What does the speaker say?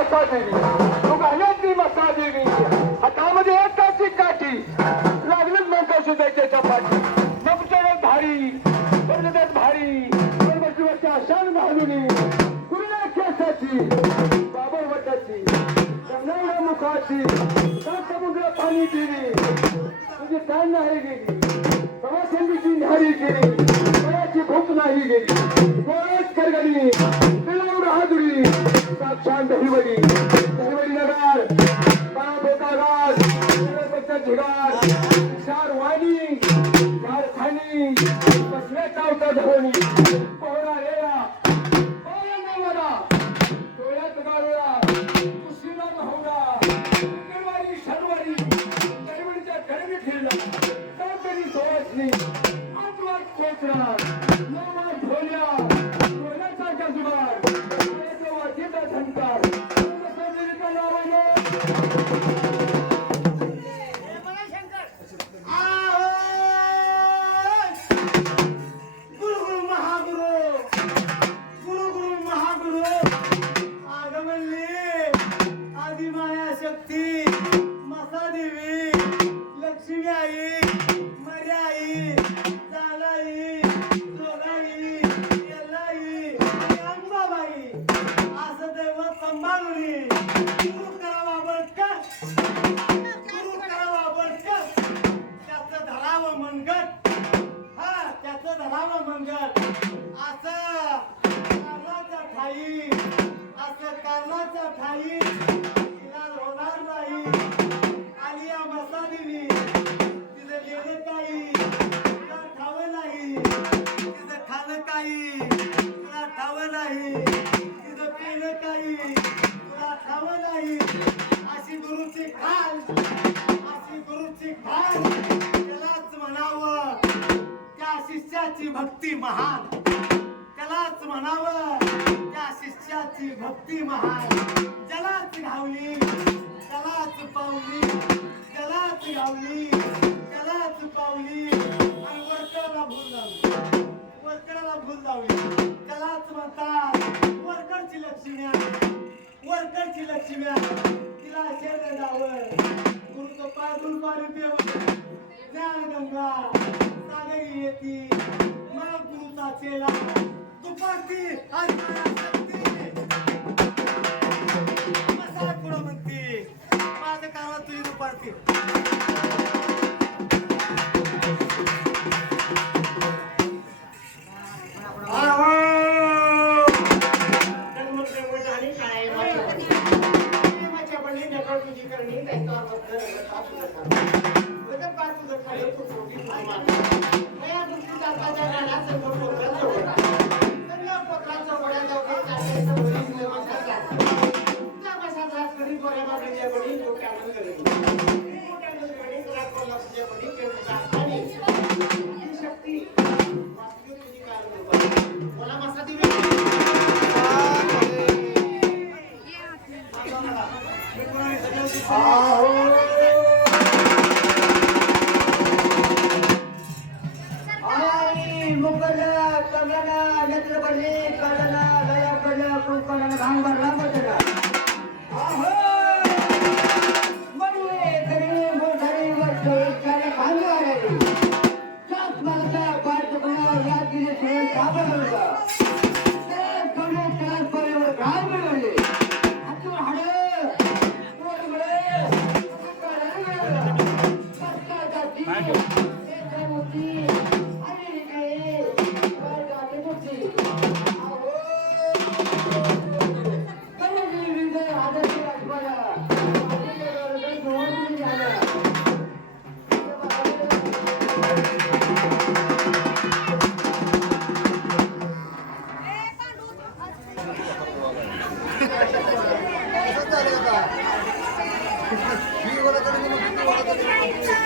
मसा देवी तू गाण्यातली मसा देवी हातामध्ये एकाची काठी लागलीच म्हणतो त्याच्या चपाती मग चढत भारी चढत भारी परमेश्वराची आशान घालून गुरुना केसाची बाबा वटाची गंगाईला मुखाची समुद्र पाणी दिली तुझी काय नाही गेली प्रवासांची न्यारी गेली वयाची भूक नाही गेली गोळ्यात करगडी पिलावर हादुरी साक्षात दहिवडी दहिवडी नगर बाळा बोकागार झिगार चार वाणी चार खाणी बसले चावता धवणी पोहरा पोहरा डोळ्यात कुशीला शुक्रवारी शनिवारी गडबी फिरला. शक्ती! माता देवी! लक्ष्मी आई! धरावं हा त्याचं धरावं मंगल. असं कारणाच्या ठाई. असं कारणाच्या ठाई. भक्ती महान. त्यालाच म्हणावं त्या शिष्याची भक्ती महान. ज्यालाच घावली त्यालाच पावली त्यालाच घावली त्यालाच पावली आणि वरकडाला भूल लावली. वरकडाला भूल लावली. त्यालाच म्हणतात वरकडची लक्ष्मी वर्करची वरकडची लक्ष्मी तिला शेर जावं गुरुचं पाय पाणी पेवं आई नेत्रपल्ली कडला गया कडला कुंकणा भांगर लांबतला. आहो! मडवे करी मोठरी वस्तू एकाने भांगारे. जात मागता पाठ कोणा या दिले साबर होता मी गोळा करून मग किती गोळा करून